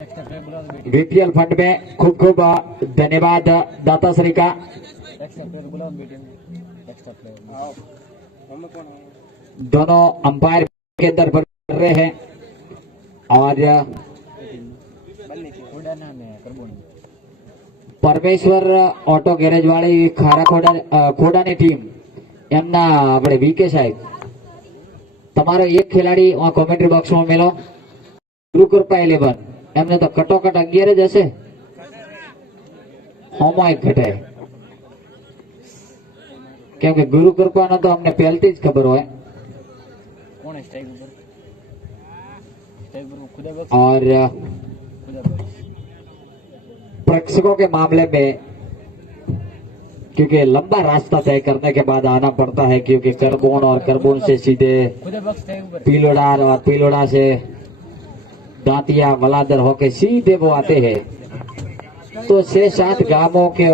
BPL fund में खूब खूब धन्यवाद दाता श्री का। दोनों अंपायर के अंदर बढ़ रहे हैं और परमेश्वर ऑटो गैरेज वाली खारा खोडानी टीम એમના આપણે વીકે સાહેબ તમારો એક ખેલાડી કોમેન્ટ્રી બોક્સમાં મેલો ગુરુકૃપા 11 એમને તો કટોકટ 11 જ હશે હોમો એક ઘટે કેમ કે ગુરુકૃપાનો તો અમને પહેલથી જ ખબર હોય और प्रेक्षकों के मामले में क्योंकि लंबा रास्ता तय करने के बाद आना पड़ता है क्योंकि करबोन और करबोन से सीधे पीलोड़ा और पीलोड़ा से दांतिया वलादर होके सीधे वो आते हैं तो 6-7 गांवों के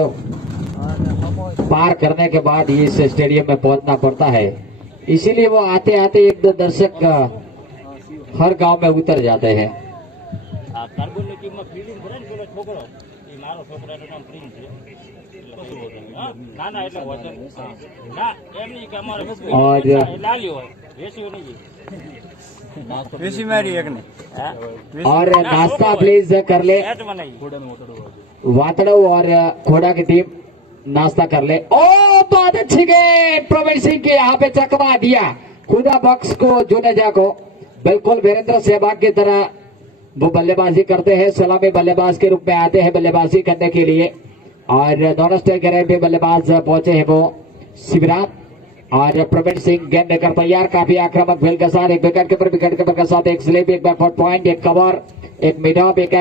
पार करने के बाद ये इस स्टेडियम में पहुंचना पड़ता है इसीलिए वो आते आते 1-2 दर्शक हर गांव में उतर जाते हैं। और नाश्ता प्लीज कर ले वातड़ो और खोड़ा की टीम नाश्ता कर ले। ओ बहुत अच्छी गए प्रवीण सिंह के यहाँ पे चकमा दिया खुदा बॉक्स को जुनेजा को बिल्कुल वीरेंद्र सहवाग की तरह वो बल्लेबाजी करते हैं सलामी बल्लेबाज के रूप में आते हैं बल्लेबाजी करने के लिए और दोनों स्ट्राइक रहे पे बल्लेबाज पहुंचे हैं वो शिवराम और प्रवीण सिंह गेंद लेकर तैयार काफी आक्रामक खेल के साथ एक विकेट कीपर के साथ एक स्लिप एक बैकवर्ड पॉइंट एक कवर एक मिड ऑफ एक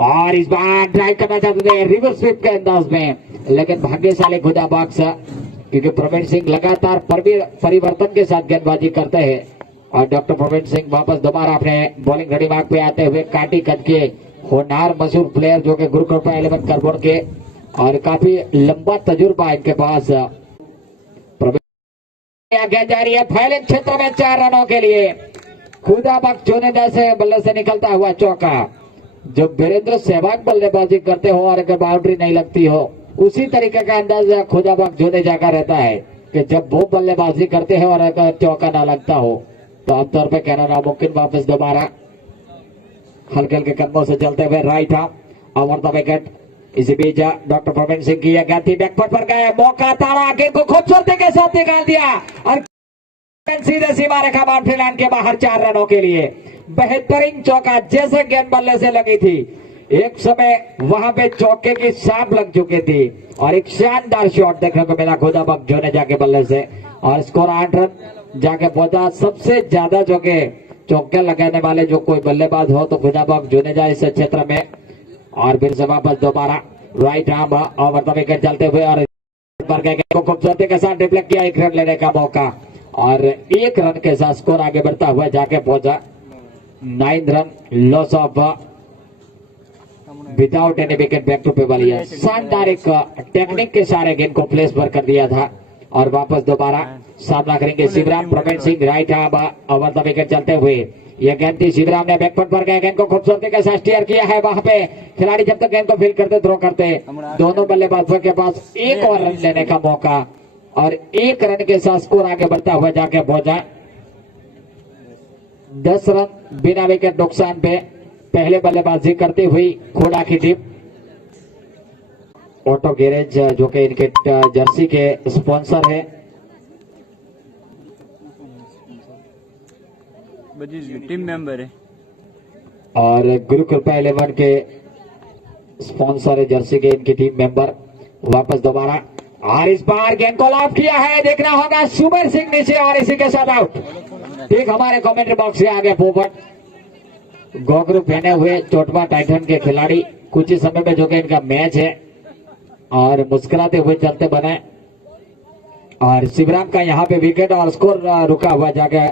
और इस बार ड्राइव करना चाहते थे रिवर्स स्वीप के अंदाज में लेकिन भाग्यशाली खुदा बॉक्स क्योंकि प्रवीण सिंह लगातार परिवर्तन के साथ गेंदबाजी करते हैं और डॉक्टर प्रवीण सिंह वापस दोबारा अपने बॉलिंग घड़ी मार्ग पे आते हुए काटी कद के होनहार मशहूर प्लेयर जो कि गुरुकृपा 11 करबोन के और काफी लंबा तजुर्बा इनके पास गेंद जा रही है फैलिंग क्षेत्र में 4 रनों के लिए खुदा बख्श जोनेदा से बल्ले से निकलता हुआ चौका जब वीरेंद्र सहवाग बल्लेबाजी करते हो और अगर बाउंड्री नहीं लगती हो उसी तरीके का अंदाज खुदा बख्श जोनेदा का रहता है कि जब वो बल्लेबाजी करते हैं और अगर चौका ना लगता हो तो आमतौर पर कहना नामुमकिन वापस दोबारा हल्के हल्के कदमों से चलते हुए right arm over the wicket इसी बीच डॉक्टर प्रवीण सिंह की गति बैकफुट पर गए मौका ताड़ा गेंद को खूबसूरती के साथ निकाल दिया और सीधे सीमा रेखा बाउंड्री लाइन के बाहर 4 रनों के लिए बेहतरीन चौका जैसे गेंद बल्ले से लगी थी एक समय वहां पे चौके की सांप लग चुकी थी और एक शानदार शॉट देखने को मिला खुदा बख्श जोनेजा के बल्ले से और स्कोर 8 रन जाके पहुंचा सबसे ज्यादा जो के चौके लगाने वाले जो कोई बल्लेबाज हो तो खुदा बख्श जोनेजा इस क्षेत्र में और फिर से वापस दोबारा right arm over the wicket चलते हुए और खूबसूरती के साथ डिफ्लेक्ट किया 1 रन लेने का मौका और 1 रन के साथ स्कोर आगे बढ़ता हुआ जाके पहुंचा 9 run loss of without any wicket back to pavilion शानदार एक टेक्निक के सारे गेंद को प्लेस पर कर दिया था और वापस दोबारा सामना करेंगे Shivram Praveen Singh right arm over the wicket चलते हुए यह गेंद थी शिवराम ने बैकफुट पर गए गेंद को खूबसूरती के साथ स्टीयर किया है वहां पे खिलाड़ी जब तक गेंद को फील्ड करते थ्रो करते दोनों बल्लेबाजों के पास 1 और रन लेने का मौका और 1 रन के साथ स्कोर आगे बढ़ता हुआ जाके पहुंचा 10 रन बिना विकेट नुकसान पे पहले बल्लेबाजी करती हुई खोड़ा की टीम ऑटो गैरेज जो कि इनके जर्सी के स्पॉन्सर है टीम मेंबर है और गुरुकृपा 11 के स्पॉन्सर है जर्सी के इनकी टीम मेंबर वापस दोबारा और इस बार गेंद को लॉक किया है देखना होगा सुमेर सिंह नीचे और इसी के साथ आउट ठीक हमारे कमेंट्री बॉक्स से आगे पोपट गोगरू पहने हुए चोटवा टाइटन के खिलाड़ी कुछ ही समय में जो कि इनका मैच है और मुस्कुराते हुए चलते बने और शिवराम का यहाँ पे विकेट और स्कोर रुका हुआ जाके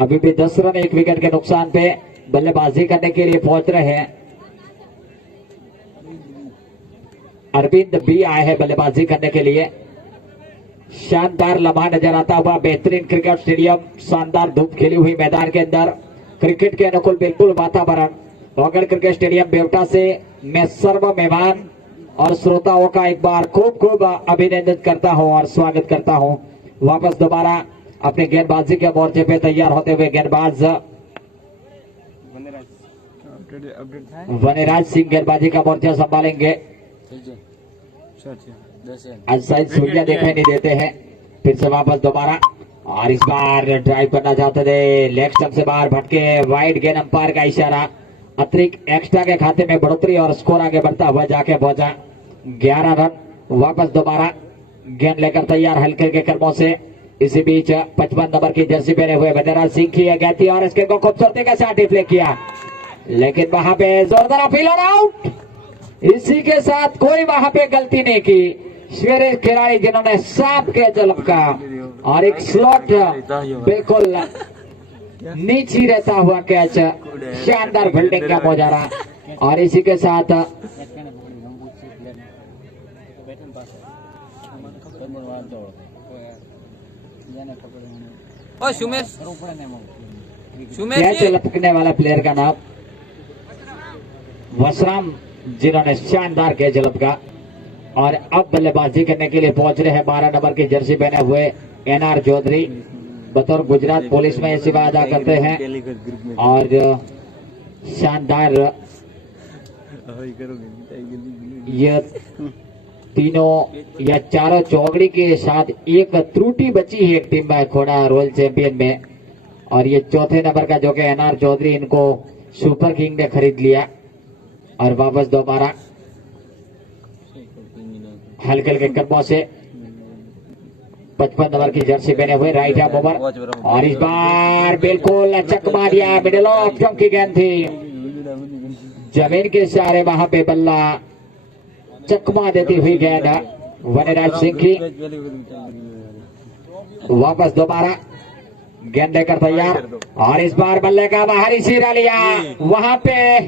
अभी भी 10 रन 1 विकेट के नुकसान पे बल्लेबाजी करने के लिए पहुंच रहे हैं अरविंद भी आए हैं बल्लेबाजी करने के लिए शानदार लम्हा नजर आता हुआ बेहतरीन क्रिकेट स्टेडियम शानदार धूप खिली हुई मैदान के अंदर क्रिकेट के अनुकूल बिल्कुल वातावरण पॉकेट क्रिकेट स्टेडियम बेवटा से मैं सर्व मेहमान और श्रोताओं का एक बार खूब खूब अभिनंदन करता हूं और स्वागत करता हूं। वापस दोबारा अपने गेंदबाजी के मोर्चे पे तैयार होते हुए गेंदबाज वनराज सिंह गेंदबाजी का मोर्चा संभालेंगे। आज शायद सूर्या दिखाई नहीं देते हैं। फिर से वापस दोबारा और इस बार ड्राइव करना चाहते थे, लेग स्टंप से बाहर भटके, वाइड गेंद, अंपायर का इशारा, अतिरिक्त एक्स्ट्रा के खाते में बढ़ोतरी और स्कोर आगे बढ़ता हुआ जाके पहुंचा 11 रन। वापस दोबारा गेंद लेकर तैयार हल्के के कर्मों से। इसी बीच 55 नंबर की जर्सी पहने हुए वनराज सिंह की गई थी और इसके को खूबसूरती के साथ डिफ्लेक्ट किया, लेकिन वहां पे जोरदार अपील और आउट। इसी के साथ कोई वहां पे गलती नहीं की सवेरे खिलाड़ी जिन्होंने साफ कैच लपका और एक स्लॉट बिल्कुल नीचे रहता हुआ कैच, शानदार फील्डिंग का मोजारा। और इसी के साथ कैच लपकने वाला प्लेयर का नाम वसराम, जिन्होंने शानदार कैच लपका। और अब बल्लेबाजी करने के लिए पहुंच रहे हैं 12 नंबर की जर्सी पहने हुए एनआर चौधरी, बतौर गुजरात पुलिस में सेवा अदा करते हैं और शानदार ये तीनों या चारों चौगड़ी के साथ एक त्रुटि बची है एक टीम में खोड़ा रॉयल चैंपियन में। और ये चौथे नंबर का जो कि एनआर चौधरी, इनको सुपर किंग ने खरीद लिया। और वापस दोबारा हल्के हल्के कदमों से 55 नंबर की जर्सी पहने हुए राइट हैंड ओवर और इस बार बिल्कुल चकमा दिया, मिडिल ऑफ स्टंप की गेंद थी, जमीन के सहारे वहां पे बल्ला चकमा देती हुई गेंद वनराज सिंह की। वापस दोबारा गेंद लेकर तैयार और इस बार बल्ले का बाहरी सिरा लिया, वहां पे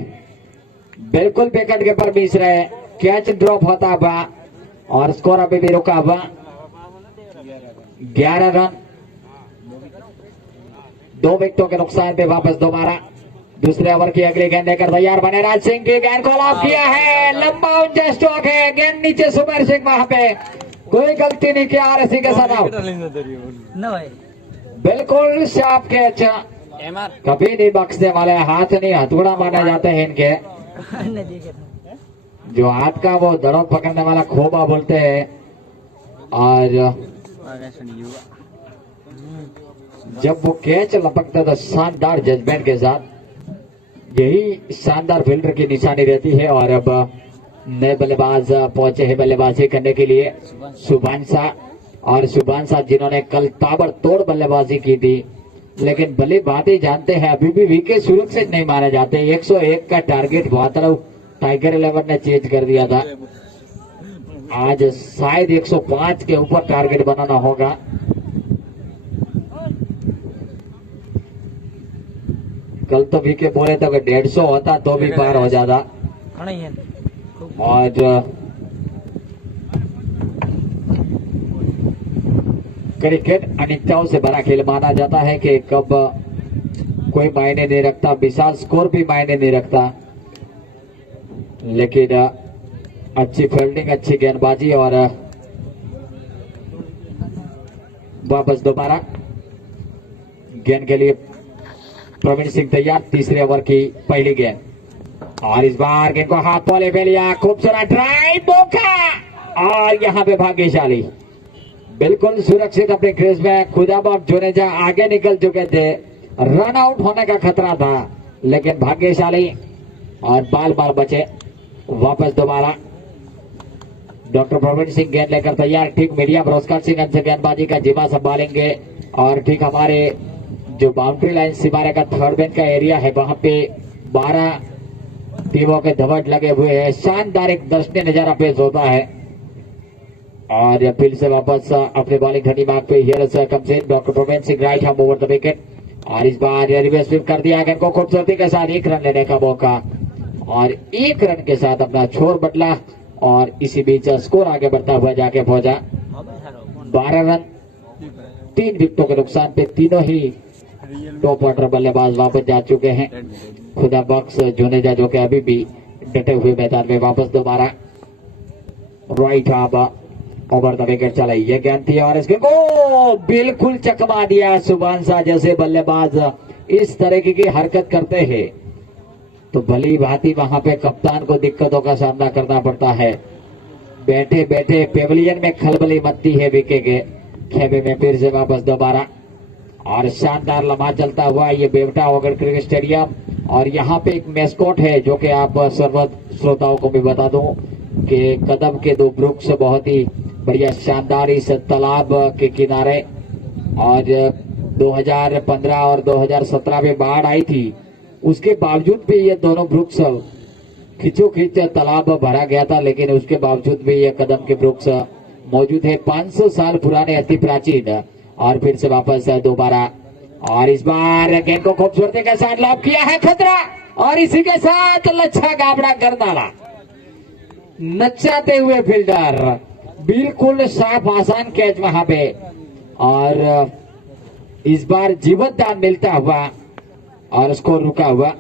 बिल्कुल विकेट के पर बीच रहे, कैच ड्रॉप होता हुआ और स्कोर अभी भी रुका हुआ 11 रन 2 विकेटों के नुकसान पे। वापस दोबारा दूसरे ओवर की अगली गेंद लेकर तैयार वनराज सिंह की गेंद को लॉक किया है, लंबा ऊंचा स्ट्रोक है, गेंद नीचे सुपर सिंह, वहां पे कोई गलती नहीं किया और इसी के साथ आउट। बिल्कुल शार्प कैच, कभी नहीं बख्शने वाले, हाथ नहीं हथौड़ा माना जाते हैं इनके, जो हाथ का वो दड़ों पकड़ने वाला खोबा बोलते हैं। और जब वो कैच लपकता था शानदार जजमेंट के साथ, यही शानदार फील्डर की निशानी रहती है। और अब नए बल्लेबाज पहुंचे हैं बल्लेबाजी करने के लिए, शुभांशा। और शुभांशा जिन्होंने कल ताबड़तोड़ बल्लेबाजी की थी, लेकिन भली बात ही जानते हैं अभी भी विकेट सुरक्षित नहीं माने जाते। 101 का टारगेट बहुत टाइगर 11 ने चेंज कर दिया था, आज शायद 105 के ऊपर टारगेट बनाना होगा। कल तो विकेट बोले तो 150 होता तो भी पार हो जाता। और क्रिकेट अनिश्चितताओं से भरा खेल माना जाता है कि कब कोई मायने नहीं रखता, विशाल स्कोर भी मायने नहीं रखता, लेकिन अच्छी फील्डिंग, अच्छी गेंदबाजी। और वापस दोबारा गेंद के लिए प्रवीण सिंह तैयार, तीसरे ओवर की पहली गेंद और इस बार गेंद को हाथ वाले पे लिया, खूबसूरत ड्राइव, मौका और यहां पे भाग्यशाली, बिल्कुल सुरक्षित अपने क्रीज में खुदाबाग जुनेजा आगे निकल चुके थे, रन आउट होने का खतरा था, लेकिन भाग्यशाली और बाल बाल बचे। वापस दोबारा डॉक्टर प्रवीण सिंह गेंद लेकर तैयार, ठीक मीडिया ब्रोस्कर सिंह से गेंदबाजी का जिम्मा संभालेंगे। और ठीक हमारे जो बाउंड्री लाइन सिमारे का थर्ड बेंच का एरिया है, वहां पे 12 टीमों के धवट लगे हुए हैं, शानदार एक दर्शनीय नजारा पेश होता है। और फिर से वापस अपने बॉलिंग खड़ी मार्ग पे हियर कम से doctor Praveen Singh right hand over the wicket और इस बार रिवर्स स्वीप कर दिया, गेंद को खूबसूरती के साथ 1 रन लेने का मौका और 1 रन के साथ अपना छोर बदला और इसी बीच स्कोर आगे बढ़ता हुआ जाके पहुंचा 12 रन 3 विकेटों के नुकसान पे। तीनों ही टॉप ऑर्डर बल्लेबाज वापस जा चुके हैं। खुदा बख्श जुनेजा जो कि अभी भी डटे हुए मैदान में वापस दोबारा right arm over the wicket चलाई ये गेंद थी और इसके को बिल्कुल चकमा दिया सुभान शाह जैसे बल्लेबाज इस तरीके की हरकत करते हैं तो भली भांति वहां पे कप्तान को दिक्कतों का सामना करना पड़ता है। बैठे बैठे पेविलियन में खलबली मचती है विकेट के खेमे में फिर से वापस दोबारा और शानदार लम्हा चलता हुआ ये बेवटा ओगड़ क्रिकेट स्टेडियम और यहाँ पे एक मैस्कॉट है जो कि आप सर्व श्रोताओं को भी बता दूं कि कदम के दो वृक्ष बहुत ही बढ़िया शानदार इस तालाब के किनारे और 2015 और 2017 में बाढ़ आई थी उसके बावजूद भी ये दोनों वृक्ष खिंचोखिंच तालाब भरा गया था लेकिन उसके बावजूद भी ये कदम के वृक्ष मौजूद है 500 साल पुराने अति प्राचीन और फिर से वापस दोबारा और इस बार गेंद को खूबसूरती के साथ लॉब किया है खतरा और इसी के साथ लच्छा गाबड़ा कर डाला नचाते हुए फील्डर बिल्कुल साफ आसान कैच वहां पे और इस बार जीवत दान मिलता हुआ और स्कोर रुका हुआ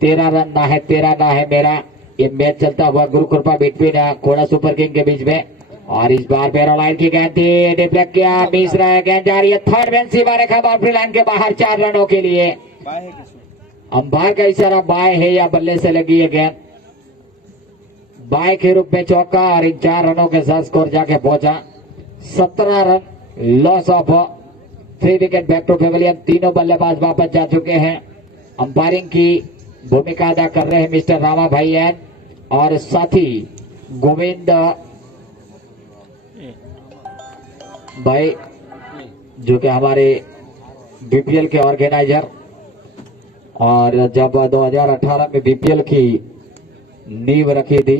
13 रन ना है 13 ना है मेरा ये मैच चलता हुआ गुरु कृपा बिटवीन कोड़ा सुपर किंग के बीच में और इस बार पैरोलाइन की गेंद थी डिफ्लेक्ट किया मिस रहा है गेंद जा रही है थर्ड बेंच सीमा रेखा बाउंड्री लाइन के बाहर 4 रनों के लिए अंपायर का इशारा बाय है या बल्ले से लगी है गेंद बाय के रूप में चौका और इन 4 रनों के साथ स्कोर जाके पहुंचा 17 run loss of 3 wicket back to pavilion तीनों बल्लेबाज वापस जा चुके हैं अंपायरिंग की भूमिका अदा कर रहे हैं मिस्टर रामा भाई एन और साथी गोविंद भाई जो कि हमारे बीपीएल के ऑर्गेनाइजर और जब 2018 में बीपीएल की नींव रखी थी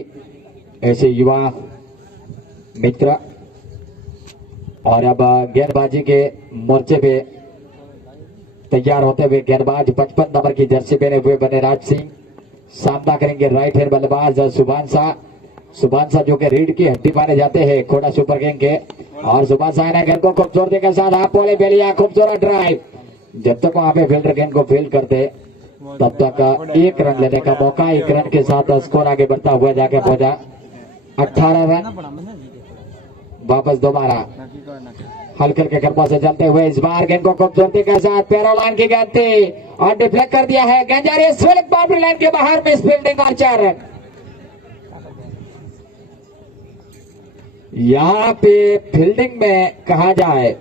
ऐसे युवा मित्र और अब गेंदबाजी के मोर्चे पे तैयार होते हुए गेंदबाज 55 नंबर की जर्सी पहने हुए बनेराज सिंह सामना करेंगे राइट हैंड बल्लेबाज सुभान शाह जो कि रीढ़ की हड्डी माने जाते हैं खोड़ा सुपर किंग के और सुभान शाह ने गेंद को खूबसूरती के साथ हाफ बॉले पे लिया खूबसूरत ड्राइव जब तक वहां पे फील्डर गेंद को फील्ड करते तब तक 1 रन लेने का मौका 1 रन के साथ स्कोर आगे बढ़ता हुआ जाके पहुंचा 18 रन वापस दोबारा हल्कर के कर्मा से चलते हुए इस बार गेंद को खूबसूरती के साथ पैरोलाइन की गेंद थी और डिफ्लेक्ट कर दिया है गेंद जा रही है स्वेलिक बाउंड्री लाइन के बाहर मिस फील्डिंग और 4 रन यहाँ पे फील्डिंग में कहा जाए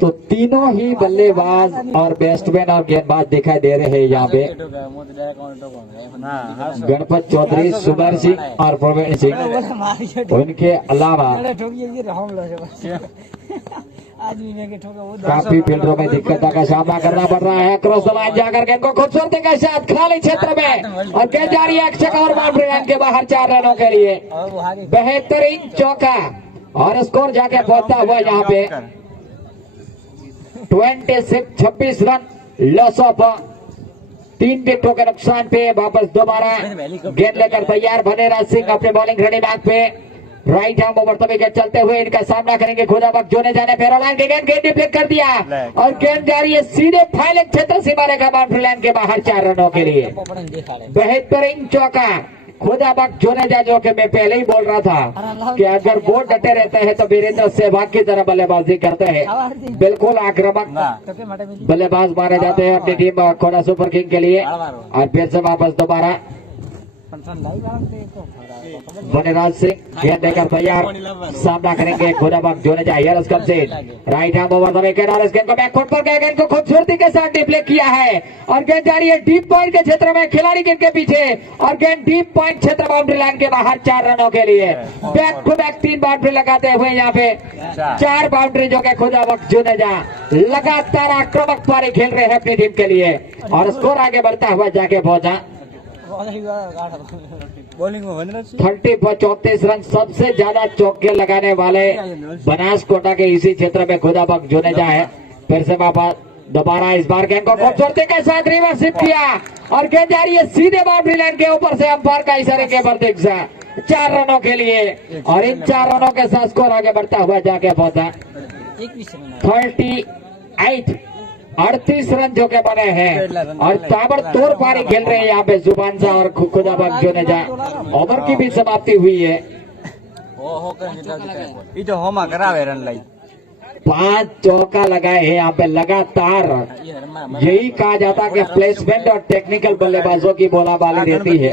तो तीनों ही बल्लेबाज और बैट्समैन और गेंदबाज दिखाई दे रहे हैं यहाँ पे गणपत चौधरी सुबर सिंह और प्रवीण सिंह उनके अलावा काफी फील्डरों में दिक्कतों का सामना करना पड़ रहा है क्रॉस द लाइन जाकर गेंद को खूबसूरती के साथ खाली क्षेत्र में और गेंद जा रही है अक्षक और बाउंड्री लाइन के बाहर 4 रनों के लिए बेहतरीन चौका और स्कोर जाके पहुंचता हुआ यहाँ पे 26 रन लॉस ऑफ 3 विकेटों के नुकसान पे वापस दोबारा गेंद लेकर तैयार बनेराज सिंह अपने बॉलिंग रेडी बैक पे right arm over the wicket चलते हुए इनका सामना करेंगे खुदा बख्श जोने जाने पैरोलाइन की गेंद डिफ्लेक्ट कर दिया और गेंद जा रही है सीधे फाइनल क्षेत्र सीमा रेखा बाउंड्री लाइन के बाहर 4 रनों के लिए बेहतरीन चौका खुदा बख्श जोने जा जो कि मैं पहले ही बोल रहा था कि अगर वो डटे रहते हैं तो वीरेंद्र सहवाग की तरह बल्लेबाजी करते हैं बिल्कुल आक्रामक बल्लेबाज मारे जाते हैं अपनी टीम खोड़ा सुपर किंग के लिए और फिर से वापस दोबारा बनेराज सिंह गेंद लेकर तैयार सामना करेंगे खुदा बख्श जोने जा हियर कम से right hand over the wicket और इस गेंद को बैकफुट पर गए गेंद को खूबसूरती के साथ डिफ्लेक्ट किया है और गेंद जा रही है डीप पॉइंट के क्षेत्र में खिलाड़ी गेंद के पीछे और गेंद डीप पॉइंट क्षेत्र बाउंड्री लाइन के बाहर 4 रनों के लिए बैक टू बैक 3 बाउंड्री लगाते हुए यहाँ पे 4 बाउंड्री जो कि खुदा बख्श जोने जा लगातार आक्रामक पारी खेल रहे हैं अपनी टीम के लिए और स्कोर आगे बढ़ता हुआ जाके पहुंचा 30 पर 34 रन सबसे ज्यादा चौके लगाने वाले बनासकोटा के इसी क्षेत्र में खुदा बख्श जोनेजा है फिर से वापस दोबारा इस बार गेंद को खूबसूरती के साथ रिवर्स हिट किया और गेंद जा रही है सीधे बाउंड्री लाइन के ऊपर से अंपायर का इशारे के प्रतीक्षा 4 रनों के लिए और इन 4 रनों के साथ स्कोर आगे बढ़ता हुआ जाके पहुंचा 38 38 रन जो के बने हैं और ताबड़तोड़ पारी खेल रहे हैं यहाँ पे जुबान शाह और खुदाबख्श जुनेजा। ओवर की भी समाप्ति हुई है। ये तो होमा करावे रन लाई 5 चौका लगाए हैं यहाँ पे लगातार। यही कहा जाता कि प्लेसमेंट और टेक्निकल बल्लेबाजों की बोलाबाली रहती है।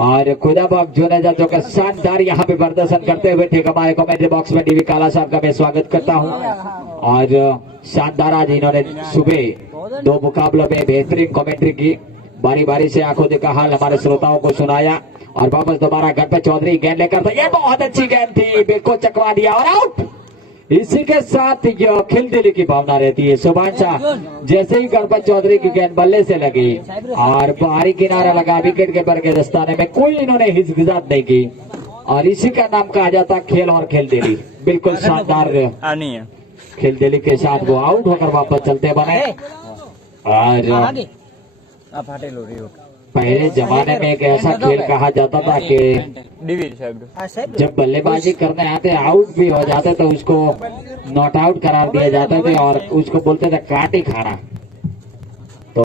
और खुदाबख्श जुनेजा जो कि शानदार यहाँ पे प्रदर्शन करते हुए ठीक हमारे कमेंट्री बॉक्स में डीवी काला साहब का मैं स्वागत करता हूँ। और शानदार आज इन्होंने सुबह 2 मुकाबलों में बेहतरीन कमेंट्री की, बारी बारी से आंखों देखा हाल हमारे श्रोताओं को सुनाया। और वापस दोबारा गणपत चौधरी गेंद लेकर था, ये बहुत अच्छी गेंद थी, बिल्कुल चकवा दिया और आउट। इसी के साथ यह खिलदिली की भावना रहती है। सुभान शाह जैसे ही गणपत चौधरी की गेंद बल्ले से लगी और बाहरी किनारा लगा विकेट के पर के दस्ताने में, कोई इन्होंने हिचकिचाहट नहीं की और इसी का नाम कहा जाता खेल और खिलदिली। बिल्कुल शानदार आनी है खिलदिली के साथ वो आउट होकर वापस चलते बने। और पहले जमाने में एक ऐसा खेल कहा जाता था कि डिवीर साहब जब बल्लेबाजी करने आते आउट भी हो जाते तो उसको नॉट आउट करार दिए जाते थे और उसको बोलते थे काटी खाना। तो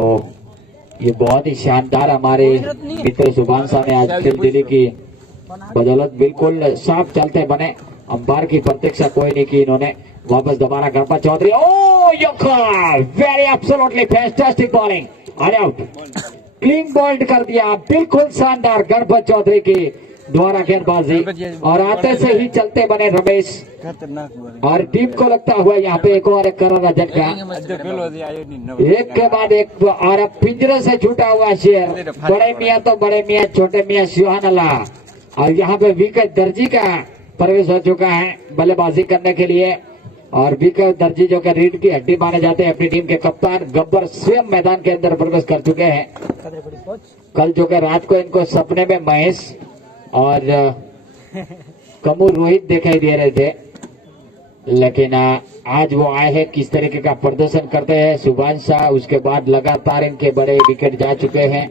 ये बहुत ही शानदार हमारे मित्र सुभान शाह ने आज खिलदिली की बदौलत बिल्कुल साफ चलते बने। अंपायर की प्रतीक्षा कोई नहीं की इन्होंने। वापस दोबारा Ganpat Chaudhary, oh very absolutely fantastic bowling, all out, clean bowled कर दिया। बिल्कुल शानदार गणपत चौधरी की द्वारा गेंदबाजी और आते से ही चलते बने रमेश। खतरनाक और टीम को लगता हुआ यहाँ पे एक और एक करोड़ झटका, एक के बाद एक। और अब पिंजरे से छूटा हुआ शेर, बड़े मियाँ तो बड़े मियाँ, छोटे मियाँ सुहान अल्लाह। और यहाँ पे विकेट दर्जी का प्रवेश हो चुका है बल्लेबाजी करने के लिए। और विकेट दर्जी जो कि रीढ़ की हड्डी माने जाते हैं, अपनी टीम के कप्तान गब्बर स्वयं मैदान के अंदर प्रवेश कर चुके हैं। कल जो कि रात को इनको सपने में महेश और कमू रोहित दिखाई दे रहे थे, लेकिन आज वो आए हैं। किस तरीके का प्रदर्शन करते हैं सुभान शाह, उसके बाद लगातार इनके बड़े विकेट जा चुके हैं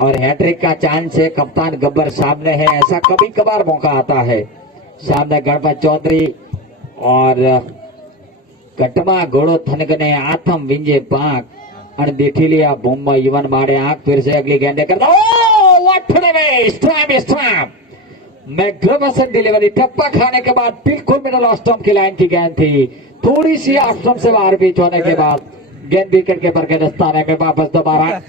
और हैट्रिक का चांस है। कप्तान गब्बर सामने है, ऐसा कभी कभार मौका आता है। सामने गणपत चौधरी और कटमा घोड़ो थनगने आथम विंजे पाक અને દેખી लिया बूम युवन मारे आंख। फिर से अगली गेंदे करता, मैग्निफिसेंट डिलीवरी, टप्पा खाने के बाद बिल्कुल मिडल ऑफ स्टंप की लाइन की गेंद थी। थोड़ी सी ऑफ स्टंप से बाहर बीच होने के बाद गेंद विकेट के पर के दस्ताने में वापस दोबारा।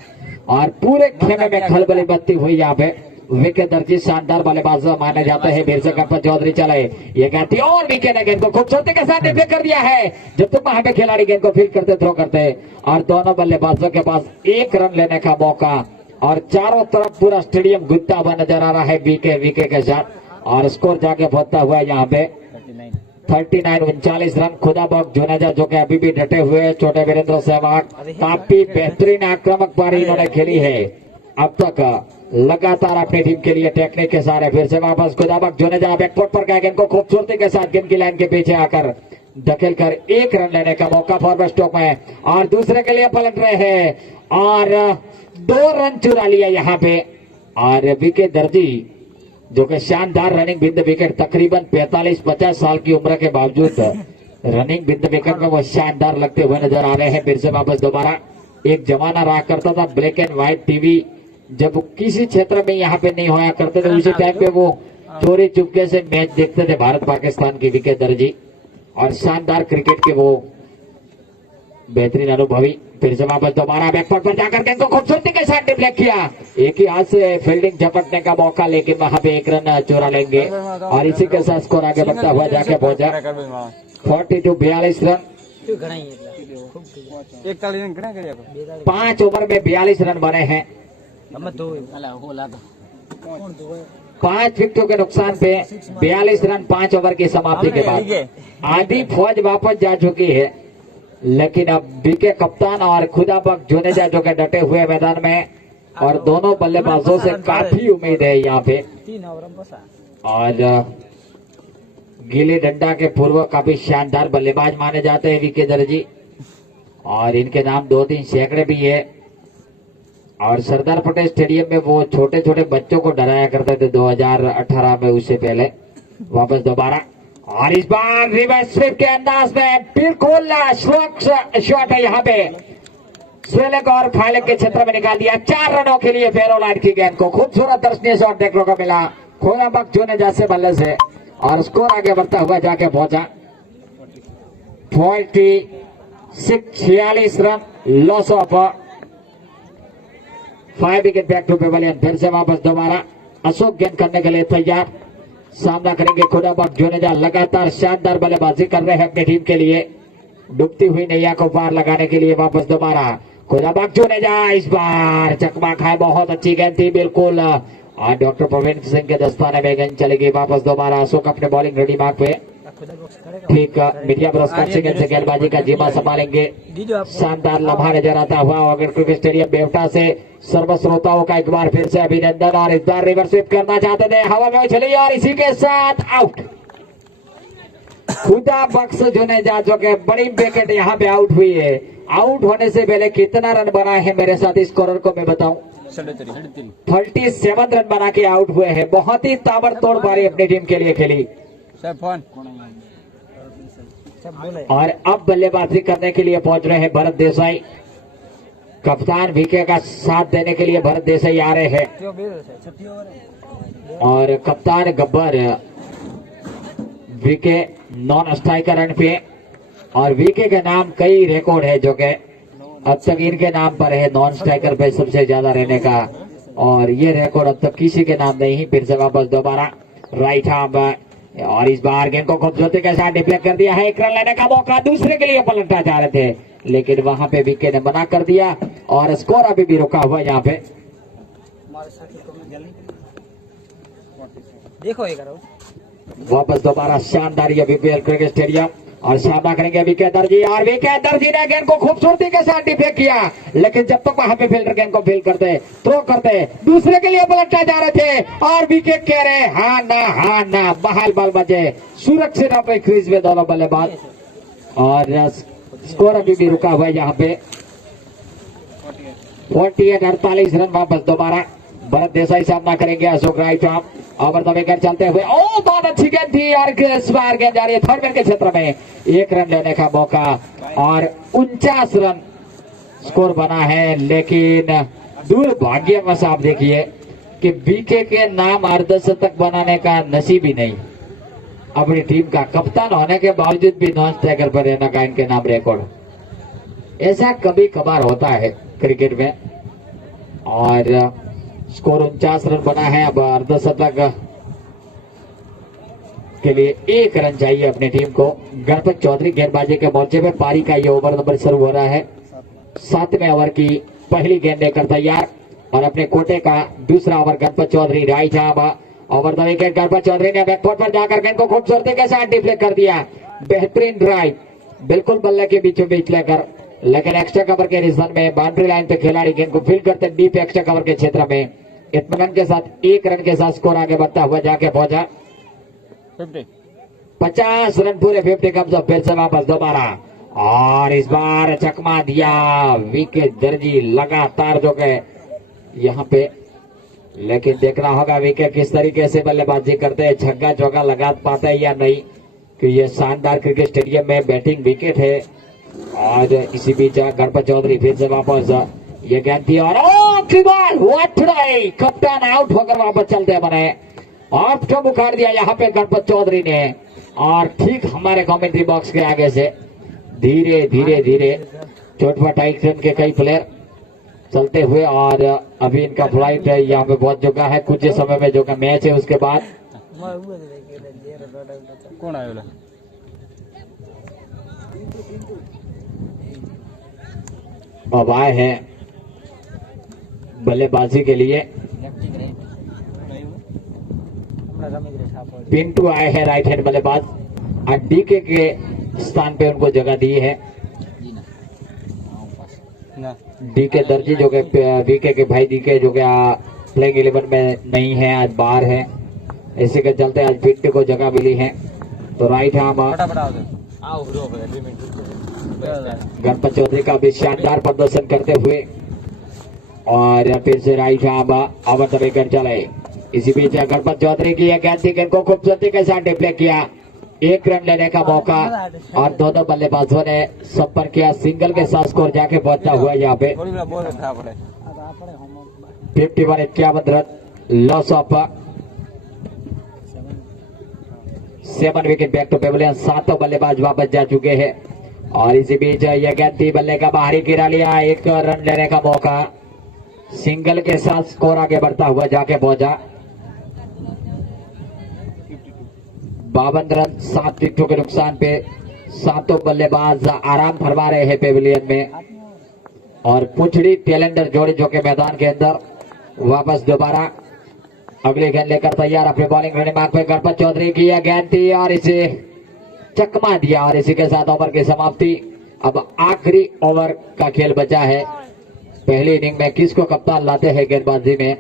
और पूरे खेमे में खलबली बत्ती हुई यहाँ पे। विकेट दर्जी शानदार बल्लेबाज माने जाते हैं। फिर से गणपत चौधरी चले, ये गेंद थी और विकेट ने गेंद को खूबसूरती के साथ डिफेक्ट कर दिया है। जब तक वहां पे खिलाड़ी गेंद को फील्ड करते, थ्रो करते और दोनों बल्लेबाजों के पास 1 रन लेने का मौका और चारों तरफ पूरा स्टेडियम गुद्दा हुआ नजर आ रहा है विकेट के साथ। और स्कोर जाके पहुंचता हुआ यहाँ पे 39 रन। खुदाबख्श जुनेजा जो कि अभी भी डटे हुए हैं। छोटे वीरेंद्र सहवाग काफी बेहतरीन आक्रामक पारी इन्होंने खेली है अब तक लगातार अपनी टीम के लिए टेक्निक के सारे। फिर से वापस खुदाबख्श जुनेजा बैकफुट पर गए, गेंद को खूबसूरती के साथ गेंद की लाइन के पीछे आकर धकेल कर 1 रन लेने का मौका फॉरवर्ड स्ट्रोक में और दूसरे के लिए पलट रहे हैं और 2 रन चुरा लिया यहाँ पे। और विकेट दर्जी जो कि शानदार रनिंग विद विकेट, तकरीबन 45-50 साल की उम्र के बावजूद रनिंग विद विकेट में वो शानदार लगते हुए नजर आ रहे हैं। फिर से वापस दोबारा, एक जमाना रहा करता था ब्लैक एंड व्हाइट टीवी, जब किसी क्षेत्र में यहाँ पे नहीं होया करते थे, उसी टाइम पे वो चोरी चुपके से मैच देखते थे भारत पाकिस्तान की विकेट दर्जी। और शानदार क्रिकेट के वो बेहतरीन अनुभवी। फिर से वापस दोबारा बैकफुट पर जाकर के इनको खूबसूरती के साथ डिफ्लेक्ट किया। एक ही हाथ से फील्डिंग झपटने का मौका, लेकिन वहां पे 1 रन चुरा लेंगे और इसी के साथ स्कोर आगे बढ़ता हुआ जाके पहुंचा 42 रन। 5 ओवर में 42 रन बने हैं। 5 विकेटों के नुकसान पे 42 रन 5 ओवर की समाप्ति के बाद। आधी फौज वापस जा चुकी है, लेकिन अब बीके कप्तान और खुदाबख्श जुनेजा जो के डटे हुए मैदान में और दोनों बल्लेबाजों से काफी उम्मीद है यहाँ पे। और गिल्ली डंडा के पूर्व काफी शानदार बल्लेबाज माने जाते हैं विकेट दर्जी और इनके नाम 2-3 सैकड़े भी है। और सरदार पटेल स्टेडियम में वो छोटे छोटे बच्चों को डराया करते थे 2018 में। उससे पहले वापस दोबारा और इस बार रिवर्स स्वीप के अंदाज में बिल्कुल शॉट है यहाँ पे स्वेलक और फाइलक के क्षेत्र में निकाल दिया। 4 रनों के लिए फेरोलाइट की गेंद को खूबसूरत दर्शनीय शॉट देखने को मिला खुदाबख्श जुनेजा से बल्ले से और स्कोर आगे बढ़ता हुआ जाके पहुंचा 46 run loss of 5 wicket back to pavilion. फिर से वापस दोबारा अशोक गेंद करने के लिए तैयार सामना करेंगे खुदाबख्श जुनेजा। लगातार शानदार बल्लेबाजी कर रहे हैं अपनी टीम के लिए डूबती हुई नैया को पार लगाने के लिए वापस दोबारा खुदाबख्श जुनेजा। इस बार चकमा खाए बहुत अच्छी गेंद थी बिल्कुल और डॉक्टर प्रवीण सिंह के दस्ताने में गेंद चलेगी वापस दोबारा। अशोक अपने बॉलिंग रेडी मार्क पे ठीक मीडिया पुरस्कार से गेंदबाजी का जिम्मा संभालेंगे। शानदार लम्हा नजर आता हुआ अगर क्रिकेट स्टेडियम बेवटा से सर्व श्रोताओं का एक बार फिर से अभिनंदन। और इस बार रिवर्स स्वीप करना चाहते थे हवा में चली और इसी के साथ आउट। खुदाबख्श जुनेजा जो के बड़ी विकेट यहाँ पे आउट हुई है। आउट होने से पहले कितना रन बनाए हैं मेरे साथ स्कोरर को मैं बताऊं 37 रन बना के आउट हुए हैं। बहुत ही ताबड़तोड़ पारी अपनी टीम के लिए खेली और अब बल्लेबाजी करने के लिए पहुंच रहे हैं भरत देसाई। कप्तान वीके का साथ देने के लिए भरत देसाई आ रहे हैं और कप्तान Gabbar VK non striker run पे और वीके के नाम कई रिकॉर्ड है जो कि अब तक इनके नाम पर है नॉन स्ट्राइकर पे सबसे ज्यादा रहने का और ये रिकॉर्ड अब तक किसी के नाम नहीं। फिर से वापस दोबारा राइट आर्म और इस बार गेंद को खूबसूरती के साथ डिफ्लेक्ट कर दिया है। 1 रन लेने का मौका दूसरे के लिए पलटना चाह रहे थे लेकिन वहां पे वीके ने मना कर दिया और स्कोर अभी भी रुका हुआ यहाँ पे। देखो वापस दोबारा शानदार ये बीपीएल क्रिकेट स्टेडियम और सामना करेंगे वीके दर्जी और वीके दर्जी ने गेंद को खूबसूरती के साथ डिफेक्ट किया लेकिन जब तक वहां पे फील्डर गेंद को फील्ड करते थ्रो करते दूसरे के लिए पलटना जा रहे थे और वीके कह रहे हाँ ना बहाल बाल बचे सुरक्षित अपने क्रीज में दोनों बल्लेबाज और स्कोर अभी भी रुका हुआ है यहाँ पे 48 रन। वापस दोबारा भरत देसाई सामना करेंगे Ashok right arm over the wicket चलते हुए बहुत अच्छी गेंद थी और इस बार गेंद जा रही है थर्ड मैन के क्षेत्र में 1 रन लेने का मौका और 49 रन स्कोर बना है। लेकिन दुर्भाग्यवश आप देखिए कि वीके के नाम अर्धशतक बनाने का नसीब ही नहीं। अपनी टीम का कप्तान होने के बावजूद भी नॉन स्ट्राइकर पर रहने का इनके नाम रिकॉर्ड ऐसा कभी कभार होता है क्रिकेट में और स्कोर 49 रन बना है। अब अर्धशतक के लिए 1 रन चाहिए अपनी टीम को। गणपत चौधरी गेंदबाजी के मोर्चे में पारी का ये ओवर नंबर शुरू हो रहा है। 7वें ओवर की पहली गेंद लेकर तैयार और अपने कोटे का दूसरा over Ganpat Chaudhary right arm over the wicket. Ganpat Chaudhary ने बैकफुट पर जाकर गेंद को खूबसूरती के साथ डिफ्लेक्ट कर दिया। बेहतरीन ड्राइव बिल्कुल बल्ले के बीचों बीच लेकर लेकिन एक्स्ट्रा कवर के रीजन में बाउंड्री लाइन पे खिलाड़ी गेंद को फील्ड करते डीप एक्स्ट्रा कवर के क्षेत्र में इत्मीनान के साथ 1 रन के साथ स्कोर आगे बढ़ता हुआ जाके पहुंचा 50 रन पूरे 50 कम से फिर से वापस दोबारा और इस बार चकमा दिया विकेट दर्जी लगातार जो के यहाँ पे। लेकिन देखना होगा विकेट किस तरीके से बल्लेबाजी करते हैं छक्का चौका लगा पाते हैं या नहीं कि ये शानदार क्रिकेट स्टेडियम में बैटिंग विकेट है। और इसी बीच गणपत चौधरी फिर से वापस ये गेंद थी और कप्तान आउट होकर वापस चलते बने ऑफ टॉप उखाड़ दिया यहाँ पे गणपत चौधरी ने। और ठीक हमारे कमेंट्री बॉक्स के आगे से धीरे धीरे चोटपट एक्शन के कई प्लेयर चलते हुए और अभी इनका फ्लाइट है यहाँ पे बहुत जगह है। कुछ समय में जो मैच है उसके बाद कौन आया अब आए हैं बल्लेबाजी के लिए पिंटू आए हैं राइट हैंड बल्लेबाज और डीके के स्थान पे उनको जगह दी है। डीके दर्जी जो कि डीके के भाई डीके जो कि प्लेइंग 11 में नहीं है आज बाहर है इसी के चलते आज पिंटू को जगह मिली है। तो राइट आर्म गणपत चौधरी का भी शानदार प्रदर्शन करते हुए और फिर से right arm over the wicket चले। इसी बीच गणपत चौधरी की गेंद को खूबसूरती के साथ डिफ्लेक्ट किया एक रन लेने का मौका और दोनों बल्लेबाजों ने संपर्क किया। सिंगल के साथ स्कोर जाके पहुंचता हुआ यहाँ पे થોડી વાર બોલ થા પડે 51 run loss of 7 wicket back to pavilion. 7 बल्लेबाज वापस जा चुके हैं और इसी बीच यह गेंद थी बल्ले का बाहरी गिरा लिया। एक रन लेने का मौका, सिंगल के साथ स्कोर आगे बढ़ता हुआ जाके पहुंचा। 52 रन 7 विकेटों के नुकसान पे 7 बल्लेबाज आराम फरमा रहे हैं पेविलियन में और पुछड़ी टेलेंडर जोड़ी जो के मैदान के अंदर वापस दोबारा अगली गेंद लेकर तैयार अपने बॉलिंग रनिंग मार्ग पे गणपत चौधरी की यह गेंद थी और इसे चकमा दिया और इसी के साथ ओवर की समाप्ति। अब आखिरी ओवर का खेल बचा है। पहली इनिंग में किसको कप्तान लाते हैं गेंदबाजी में?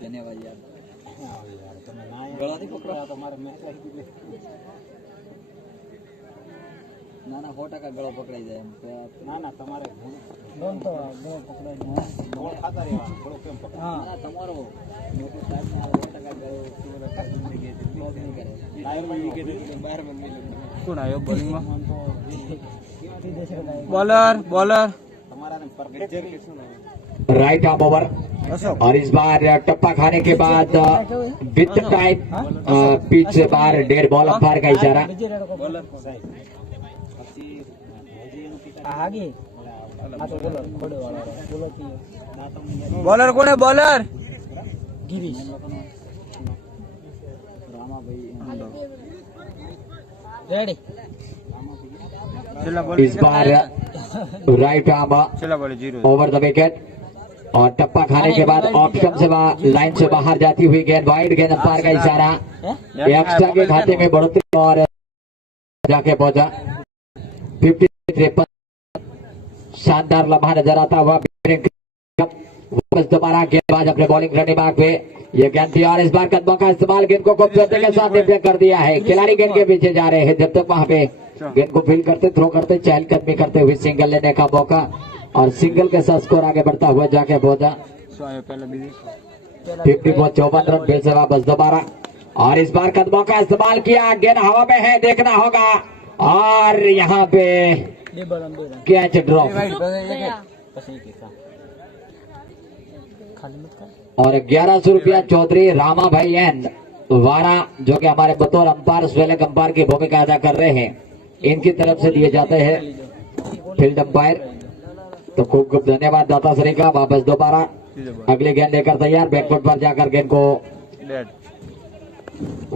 ધન્યવાદ યાર ના ના 100% ગળો પકડાઈ જાય એમ ના ના તમારે ગળો પકડાઈ જાય ગળો ખાતા રહેવા ગળો કેમ પકડાય હા તમારો મોટો સાહેબ ને 100% ગળો બ્લોક નહીં કરે ટાયર માં વિકેટ એટલે બહાર માં મિલે કોણ આવ્યો બોલિંગ માં બોલર તમારા ને પરફેક્ટ શું राइट आर्म ओवर और इस बार टप्पा खाने के बाद विथ टाइम पिच से बाहर डेड बॉल अंपायर का इशारा। બોલર કોણ હે બોલર गिरीश रेडी इस बार राइट आर्म છેલ્લા બોલે 0 ओवर द विकेट और टप्पा खाने के बाद ऑप्शन से लाइन से बाहर जाती हुई गेंद वाइड, गेंद अंपायर का इशारा। एक्स्ट्रा के खाते में बढ़ोतरी और जाके पहुंचा। 53 शानदार लम्हा नजर आता हुआ। वापस दोबारा गेंदबाज अपने बॉलिंग करने मार्ग पे ये गेंद थी और इस बार कदमों का इस्तेमाल गेंद को खूबसूरती के साथ डिफेक्ट कर दिया है। खिलाड़ी गेंद के पीछे जा रहे हैं जब तक वहां पे गेंद को फील करते, थ्रो करते, चहलकदमी करते हुए सिंगल लेने का मौका और सिंगल के साथ स्कोर आगे बढ़ता हुआ जाके पहुंचा। 54 रन फिर से वापस दोबारा और इस बार कदमों का इस्तेमाल किया। गेंद हवा में है, देखना होगा और यहाँ पे कैच ड्रॉप और 1100 रुपया चौधरी रामा भाई एन वारा जो कि हमारे बतौर अंपायर स्वेलक अंपायर की भूमिका अदा कर रहे हैं, इनकी तरफ से दिए जाते हैं फील्ड अंपायर। तो खूब खूब धन्यवाद दाता श्री का। वापस दोबारा अगली गेंद लेकर तैयार, बैकफुट पर जाकर गेंद को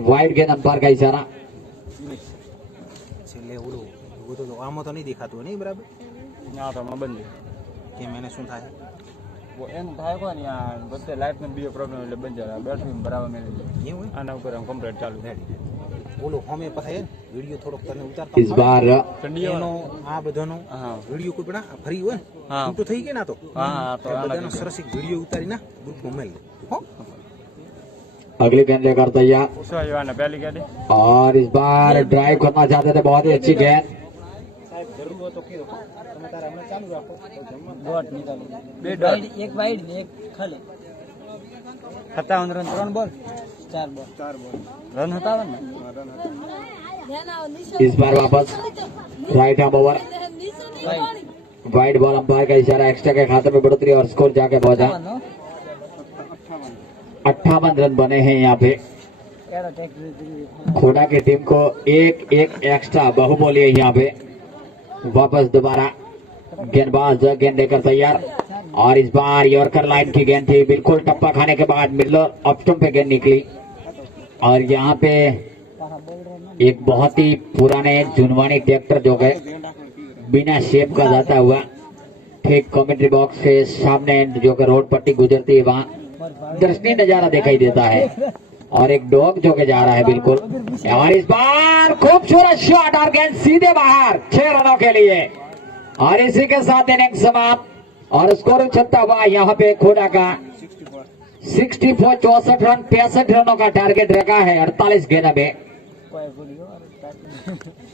वाइड, गेंद अंपायर का इशारा। આમાં તો નહીં દેખાતું નહીં બરાબર ના તો બંધ કે મેને શું થાય એમ થાય કોઈ ને આ બધે લાઈટ નો બીજો પ્રોબ્લેમ એટલે બંધ જાય બેટરી બરાબર મેળવી જાય એવું આના ઉપર આમ કમ્પ્લીટ ચાલુ થાય બોલો અમે પછી વિડિયો થોડોક તને ઉતારતા इस बार એનો આ બધાનો વિડિયો કોઈ પણ ફરી હોય ને તો થઈ ગયા ના તો હા તો બધાનો સરસ એક વિડિયો ઉતારી ના ગ્રુપમાં મેલ હો अगली गेंद लेकर तैयार શું આવ્યો આને પહેલી ગાડી और इस बार ड्राइव करना चाहते थे, बहुत ही अच्छी गेंद। સાહેબ જરૂર હોય તો કીધો તમે તારે હમણાં ચાલુ રાખો ડોટ નીકળી બે વાઈડ, ડોટ એક વાઈડ ને એક ખાલી 57 રન 3 બોલ 4 બોલ રન 57 ને इस बार वापस right arm over, wide ball umpire का इशारा। एक्स्ट्रा के खाते में बढ़ोतरी और स्कोर जाके पहुंचा। 58 रन बने हैं यहाँ पे। खोड़ा की टीम को एक एक्स्ट्रा बहुमूल्य है यहाँ पे। वापस दोबारा गेंदबाज गेंद लेकर तैयार और इस बार यॉर्कर लाइन की गेंद थी, बिल्कुल टप्पा खाने के बाद मिडल ऑफ स्टंप पे गेंद निकली और यहाँ पे एक बहुत ही पुराने जुनवानी ट्रैक्टर जो है बिना शेप का जाता हुआ ठीक कमेंट्री बॉक्स के सामने जो कि रोड पट्टी गुजरती है वहाँ दर्शनीय नजारा दिखाई देता है और एक डॉग जो के जा रहा है बिल्कुल। और इस बार खूबसूरत शॉट और गेंद सीधे बाहर 6 रनों के लिए और इसी के साथ इनिंग समाप्त और स्कोर उछलता हुआ यहाँ पे खोड़ा का 64 64 रन 65 रनों का टारगेट रखा है 48 गेंद में।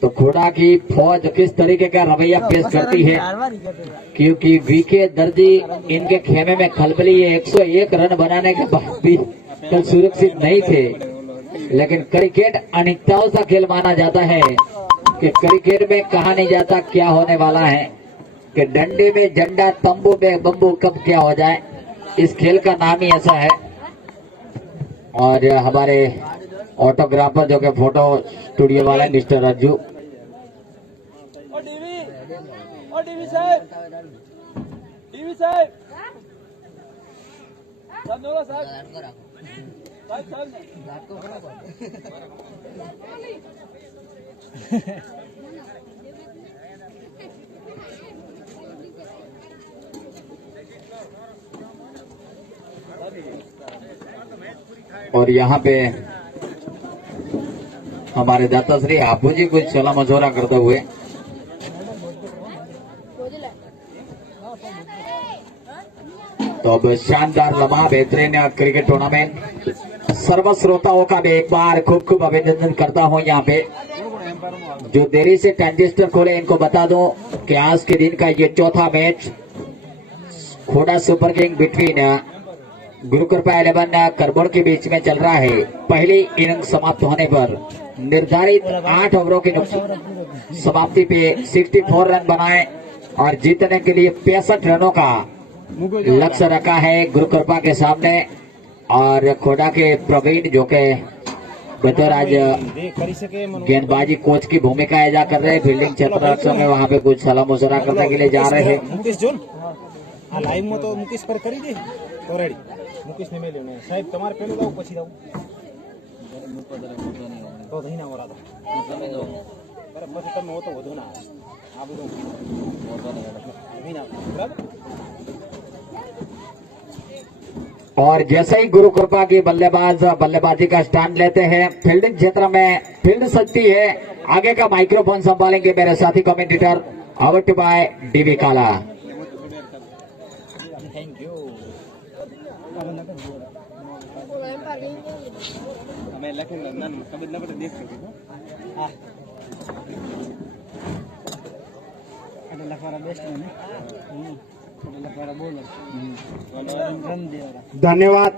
तो खोड़ा की फौज किस तरीके का रवैया पेश करती है, क्योंकि वीके दर्जी इनके खेमे में खलबली 101 रन बनाने के बाद भी कल सुरक्षित नहीं थे। लेकिन क्रिकेट अनिश्चितताओं सा खेल माना जाता है कि क्रिकेट में कहा नहीं जाता क्या होने वाला है, कि डंडे में झंडा, तंबू में बम्बू, कब क्या हो जाए। इस खेल का नाम ही ऐसा है। और हमारे ऑटोग्राफर जो के फोटो स्टूडियो वाले मिस्टर रज्जू, और यहाँ पे हमारे दाता श्री आपू जी कुछ सलाह मशवरा करते हुए तो अब शानदार लम्हा, बेहतरीन क्रिकेट टूर्नामेंट। सर्व श्रोताओं का मैं एक बार खूब खूब अभिनंदन करता हूं। यहाँ पे जो देरी से ट्रांजिस्टर खोले इनको बता दूं कि आज के दिन का ये चौथा मैच खोड़ा सुपर किंग बिटवीन गुरुकृपा 11 करबोड़ के बीच में चल रहा है। पहली इनिंग समाप्त होने पर निर्धारित 8 ओवरों की समाप्ति पे 64 रन बनाए और जीतने के लिए 65 रनों का लक्ष्य रखा है गुरुकृपा के सामने। और खोड़ा के प्रवीण जो के बतौर आज गेंदबाजी कोच की भूमिका अदा कर रहे हैं, फील्डिंग क्षेत्र में वहाँ पे कुछ सलाह मशवरा करने के लिए जा रहे हैं। लाइव में तो मुकेश पर करी दे तो रेडी मुकेश ने मेल्यो ने साहेब તમારે પેલું દાવ પછી દાવ તો નહીં ના વરાતો તમે જો અરે પછી તમે હો તો વધુ ના આ બધું વધુ નહીં ના બરાબર। और जैसे ही गुरु कृपा की बल्लेबाज बल्लेबाजी का स्टैंड लेते हैं, फील्डिंग क्षेत्र में फील्ड सकती है। आगे का माइक्रोफोन संभालेंगे मेरे साथी कमेंटेटर अवट बाय डीवी काला। थैंक यू हमें लखन नन कब न पड़े देख सकते हो। हां अरे लखवारा बेस्ट है ना, लखवारा बॉलर रन देगा। धन्यवाद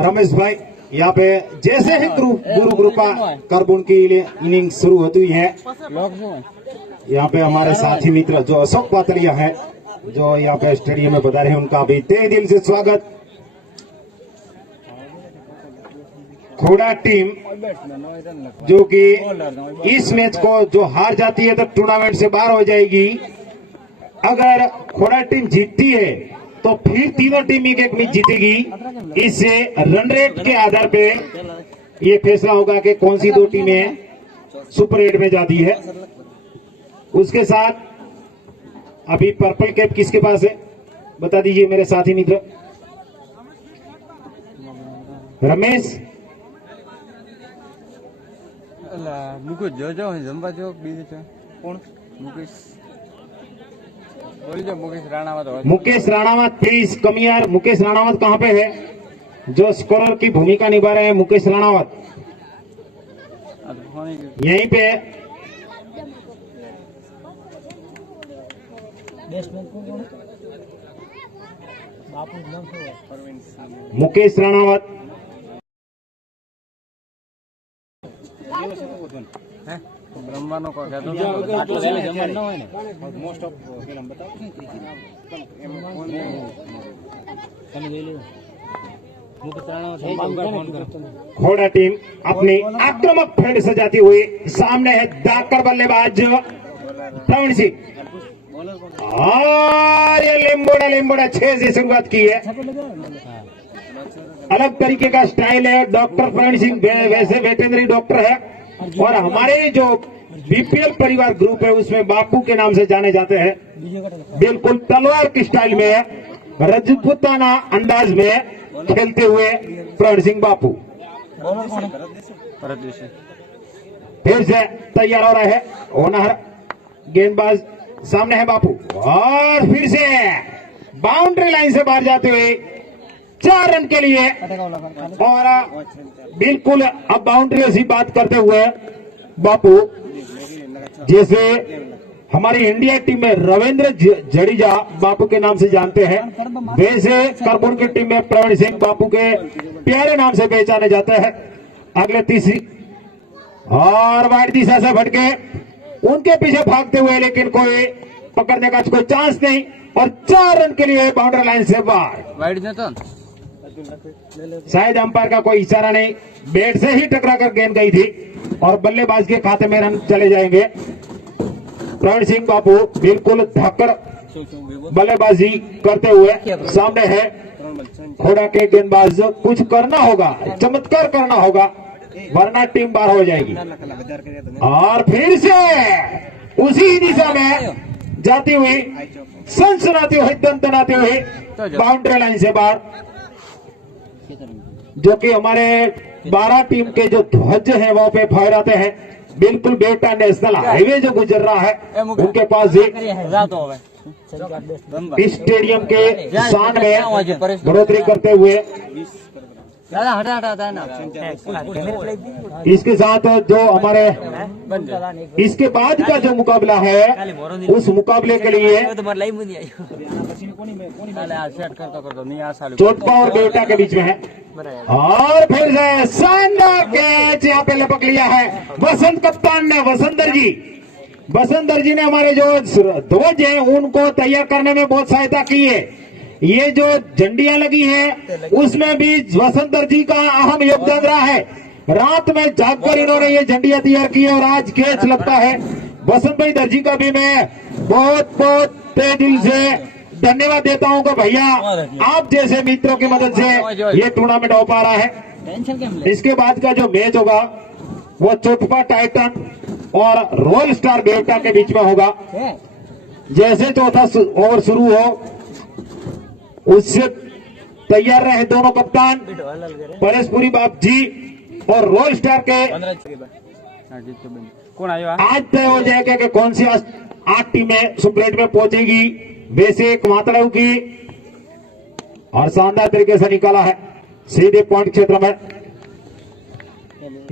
रमेश भाई। यहाँ पे जैसे ही गुरु कृपा करबुन की इनिंग शुरू होती है, यहाँ पे हमारे साथी मित्र जो अशोक पातलिया है जो यहाँ पे स्टेडियम में बता रहे हैं, उनका भी तहे दिल से स्वागत। खोड़ा टीम जो कि इस मैच को जो हार जाती है तो टूर्नामेंट से बाहर हो जाएगी। अगर खोड़ा टीम जीतती है तो फिर तीनों टीम एक मैच जीतेगी। इससे रन रेट के आधार पे ये फैसला होगा कि कौन सी दो टीमें सुपर 8 में जाती है। उसके साथ अभी पर्पल कैप किसके पास है बता दीजिए मेरे साथी मित्र। रमेश मुकेश जो जमवा जो बीजे कौन मुकेश बोल जो मुकेश राणावत। मुकेश राणावत 23 कमियार। मुकेश राणावत कहां पे है? जो स्कोरर की भूमिका निभा रहे हैं मुकेश राणावत यहीं पे है। मुकेश राणावत ब्रह्मानो को कहते मोस्ट ऑफ फिल्म बताओ खोड़ा टीम अपनी आक्रामक फील्ड सजाती हुई सामने है दाकर बल्लेबाज प्रवीण सिंह और ये लिम्बोड़ा 6 से शुरुआत की है। अलग तरीके का स्टाइल है। डॉक्टर प्रवीण सिंह वैसे वेटरनरी डॉक्टर है और हमारे जो बीपीएल परिवार ग्रुप है उसमें बापू के नाम से जाने जाते हैं। बिल्कुल तलवार की स्टाइल में रजपूताना अंदाज में खेलते हुए प्रवीण सिंह बापू फिर से तैयार हो रहे हैं। ओनर गेंदबाज सामने है बापू और फिर से बाउंड्री लाइन से बाहर जाते हुए 4 रन के लिए। और बिल्कुल अब बाउंड्री से बात करते हुए बापू जैसे हमारी इंडिया टीम में रविंद्र जडेजा बापू के नाम से जानते हैं, वैसे करपुर की टीम में प्रवीण सिंह बापू के प्यारे नाम से पहचाने जाते हैं। अगले तीसरी और वाइड दिशा से भटके, उनके पीछे भागते हुए, लेकिन कोई पकड़ने का कोई चांस नहीं और 4 रन के लिए बाउंड्री लाइन से बाहर। शायद अंपायर का कोई इशारा नहीं, बैट से ही टकरा कर गेंद गई थी और बल्लेबाज के खाते में रन चले जाएंगे। प्रवीण सिंह बापू बिल्कुल धक्कर बल्लेबाजी करते हुए सामने है। घोड़ा के गेंदबाज, कुछ करना होगा, चमत्कार करना होगा, वरना टीम बाहर हो जाएगी। और फिर से उसी दिशा में जाती हुई, सनसनाती हुई, दंदनाती हुई बाउंड्री लाइन से बाहर, जो कि हमारे 12 टीम के जो ध्वज हैं वहां पे फहराते हैं। बिल्कुल बेटा नेशनल हाईवे जो गुजर रहा है उनके पास ही स्टेडियम के शान में बढ़ोतरी करते हुए, इसके साथ जो हमारे इसके बाद का जो मुकाबला है, उस मुकाबले के लिए चोटपा और बेवटा के बीच में है। और फिर से शानदार कैच यहाँ पे लपक लिया है वसंत कप्तान ने। वसंत जी ने हमारे जो ध्वज है उनको तैयार करने में बहुत सहायता की है। ये जो झंडियां लगी है उसमें भी वसंत जी का अहम योगदान रहा है। रात में जागकर इन्होंने ये झंडियां तैयार की है और आज कैच लगता है। वसंत भाई दर्जी का भी मैं बहुत बहुत तहे दिल से धन्यवाद देता हूं कि भैया आप जैसे मित्रों की मदद से ये टूर्नामेंट हो पा रहा है। इसके बाद का जो मैच होगा वो चोटपा टाइटन और रॉयल स्टार बेवटा के बीच में होगा। जैसे चौथा ओवर शुरू हो उससे तैयार रहे दोनों कप्तान, परेशपुरी बाप जी और रॉयल स्टार के। आज तय हो जाएगा कि कौन सी 8 टीमें सुपर 8 में पहुंचेगी। वैसे एक मातड़ाऊ की और शानदार तरीके से निकाला है सीधे पॉइंट क्षेत्र में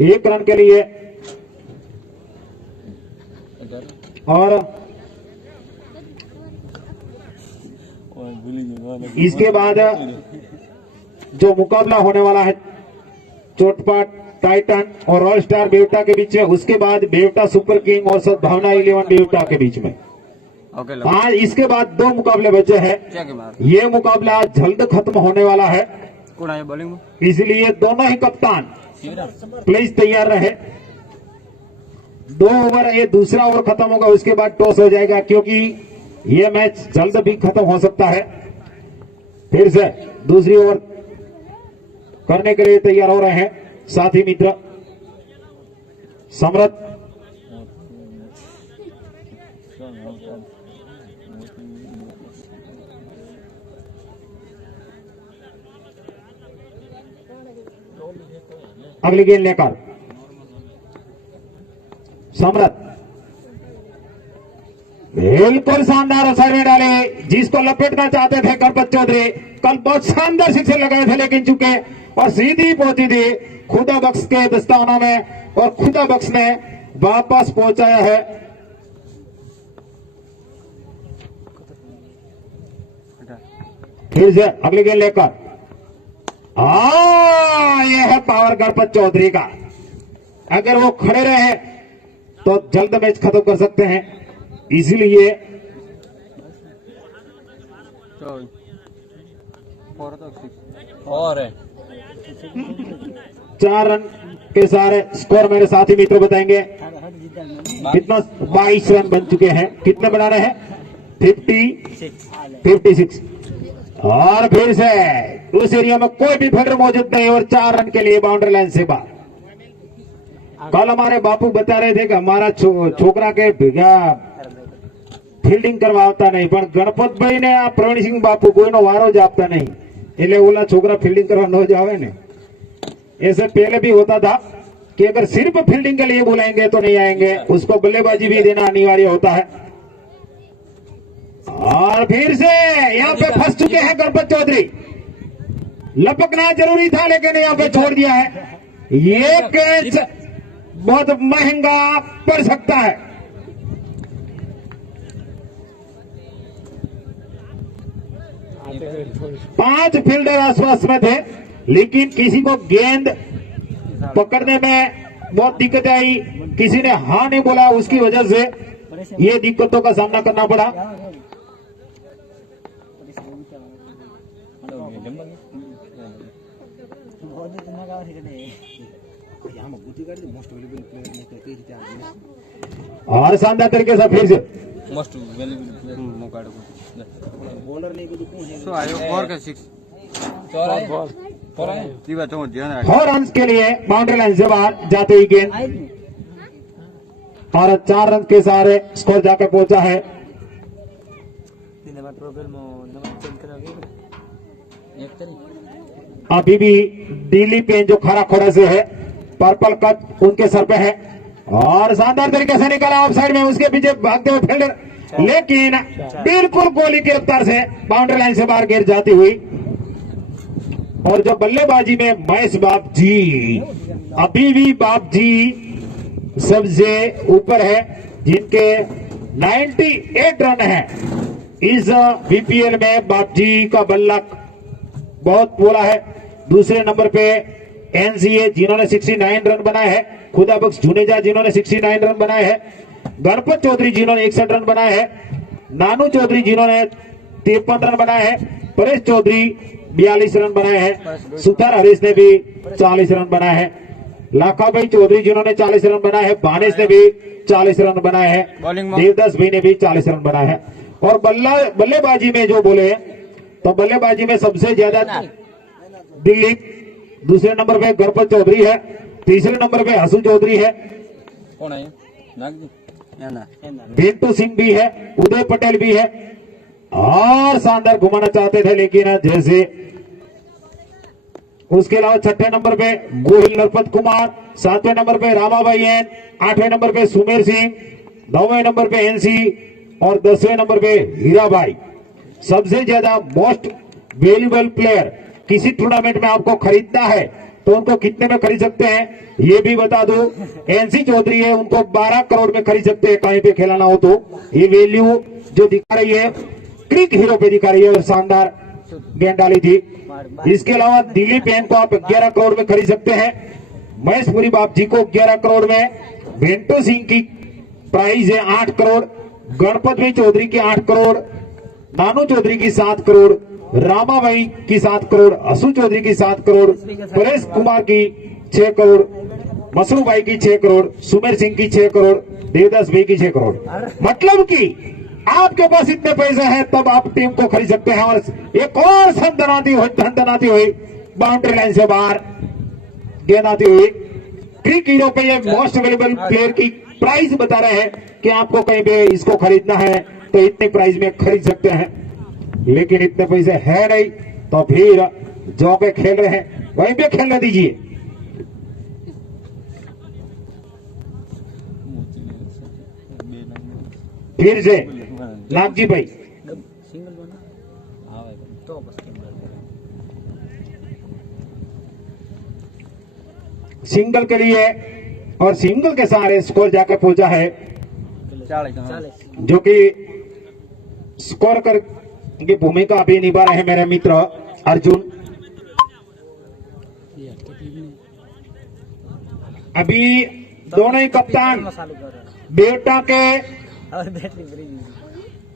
1 रन के लिए। और इसके बाद जो मुकाबला होने वाला है चोटपा टाइटन और रॉयल स्टार बेवटा के बीच में, उसके बाद बेवटा सुपर किंग और सद्भावना 11 बेवटा के बीच में। आज इसके बाद 2 मुकाबले बचे हैं। ये मुकाबला जल्द खत्म होने वाला है, इसलिए दोनों ही कप्तान प्लीज तैयार रहे। 2 ओवर, ये दूसरा ओवर खत्म होगा, उसके बाद टॉस हो जाएगा, क्योंकि ये मैच जल्द भी खत्म हो सकता है। फिर से दूसरी ओवर करने के लिए तैयार हो रहे हैं साथी मित्र सम्रत। अगली गेंद लेकर सम्रत बिल्कुल शानदार असर में डाले, जिसको लपेटना चाहते थे गणपत चौधरी। कल बहुत शानदार सिक्सर लगाए थे, लेकिन चुके और सीधी पहुंची थी खुदा बख्श के दस्तानों में और खुदा बख्श ने वापस पहुंचाया है। फिर से अगली गेंद लेकर यह है पावर गणपत चौधरी का। अगर वो खड़े रहे तो जल्द मैच खत्म कर सकते हैं, इसलिए और 4 रन के सारे स्कोर मेरे साथी मित्र बताएंगे कितना। 22 रन बन चुके हैं। कितने बना रहे हैं? 56। और फिर से उस एरिया में कोई भी फील्डर मौजूद नहीं और 4 रन के लिए बाउंड्री लाइन से बाहर। कल हमारे बापू बता रहे थे कि हमारा छोकरा के फील्डिंग करवाता नहीं, पर गणपत भाई ने प्रवीण सिंह बापू कोई नो वारो जापता नहीं, એટલે ઓલા छोकरा फील्डिंग करवा न जावे ने। ऐसे पहले भी होता था कि अगर सिर्फ फील्डिंग के लिए बुलाएंगे तो नहीं आएंगे, उसको बल्लेबाजी भी देना अनिवार्य होता है। और फिर से यहाँ पे फंस चुके हैं गणपत चौधरी। लपकना जरूरी था लेकिन यहाँ पे छोड़ दिया है। ये कैच बहुत महंगा पड़ सकता है। 5 फील्डर आसपास में थे, लेकिन किसी को गेंद पकड़ने में बहुत दिक्कत आई, किसी ने हाँ नहीं बोला, उसकी वजह से ये दिक्कतों का सामना करना पड़ा। और शानदार तरीके से फिर से मोस्ट वेल्युएबल मौका बॉलर नहीं को सो आयो 4 का 6 4 है जीवा तो ध्यान रख 4 रन के लिए बाउंड्री लाइन से बाहर जाते ही गेंद और 4 रन के सारे स्कोर जाकर पहुंचा है। अभी भी दिल्ली पेन जो खरा खोड़ा से है, पर्पल कट उनके सर पे है और शानदार तरीके से निकला ऑफ साइड में, उसके पीछे भागते हुए फील्डर, लेकिन बिल्कुल गोली की रफ्तार से बाउंड्री लाइन से बाहर गिर जाती हुई। और जो बल्लेबाजी में महेश बाप जी, अभी भी बाप जी सबसे ऊपर है, जिनके 98 रन है। इस बीपीएल में बाप जी का बल्ला बहुत बोला है। दूसरे नंबर पे एनसीए जिन्होंने 69 रन बनाए हैं, खुदा बख्श जुनेजा जिन्होंने 69 रन बनाए हैं, गणपत चौधरी जिन्होंने 61 रन बनाए हैं, नानू चौधरी जिन्होंने 53 रन बनाए हैं, परेश चौधरी 42 रन बनाए हैं, सुथार हरीश ने भी 40 रन बनाए हैं, लाखाबाई चौधरी जिन्होंने 40 रन बनाए हैं, भानेश ने भी 40 रन बनाए हैं, देवदास भाई ने भी 40 रन बनाए हैं। और बल्लेबाजी में जो बोले तो बल्लेबाजी में सबसे ज्यादा दिल्ली, दूसरे नंबर पे गणपत चौधरी है, तीसरे नंबर पे हसू चौधरी है, कौन है नागजी बिंटू सिंह भी है, उदय पटेल भी है और शानदार घुमाना चाहते थे, लेकिन जैसे उसके अलावा 6ठे नंबर पे गोहिल नरपत कुमार, 7वें नंबर पे रामाबाई एन, 8वें नंबर पे सुमेर सिंह, 9वें नंबर पे एनसी और 10वें नंबर पे हीराबाई। सबसे ज्यादा मोस्ट वैल्यूएबल प्लेयर किसी टूर्नामेंट में आपको खरीदना है तो उनको कितने में खरीद सकते हैं ये भी बता दो। एनसी चौधरी है, उनको 12 करोड़ में खरीद सकते हैं कहीं पे खिलाना हो तो। ये वैल्यू जो दिखा रही है क्रिक हीरो पे दिखा रही है और शानदार गेंद डाली थी। इसके अलावा दिल्ली पेन को आप 11 करोड़ में खरीद सकते हैं, महेशपुरी बाप जी को 11 करोड़ में, बिंटू सिंह की प्राइस है 8 करोड़, गणपत भाई चौधरी की 8 करोड़, नानू चौधरी की 7 करोड़, रामाबाई की 7 करोड़, असू चौधरी की 7 करोड़, परेश कुमार की 6 करोड़, मसरू भाई की 6 करोड़, सुमेर सिंह की 6 करोड़, देवदास भाई की 6 करोड़। मतलब कि आपके पास इतने पैसे हैं तब आप टीम को खरीद सकते हैं। और एक और धन हुई बाउंड्री लाइन से बाहर गेंद आती हुई। क्रिक हीरो पे ये मोस्ट अवेलेबल प्लेयर की प्राइस बता रहे हैं कि आपको कहीं पे इसको खरीदना है तो इतने प्राइस में खरीद सकते हैं, लेकिन इतने पैसे है नहीं तो फिर जो के खेल रहे हैं वहीं पे खेलने दीजिए। फिर से नागजी भाई सिंगल बना हाँ भाई तो बस सिंगल के लिए और सिंगल के सहारे स्कोर जाकर पहुंचा है, 40 जो कि स्कोर कर की भूमिका अभी निभा रहे हैं मेरे मित्र अर्जुन। अभी दोनों ही कप्तान बेटा के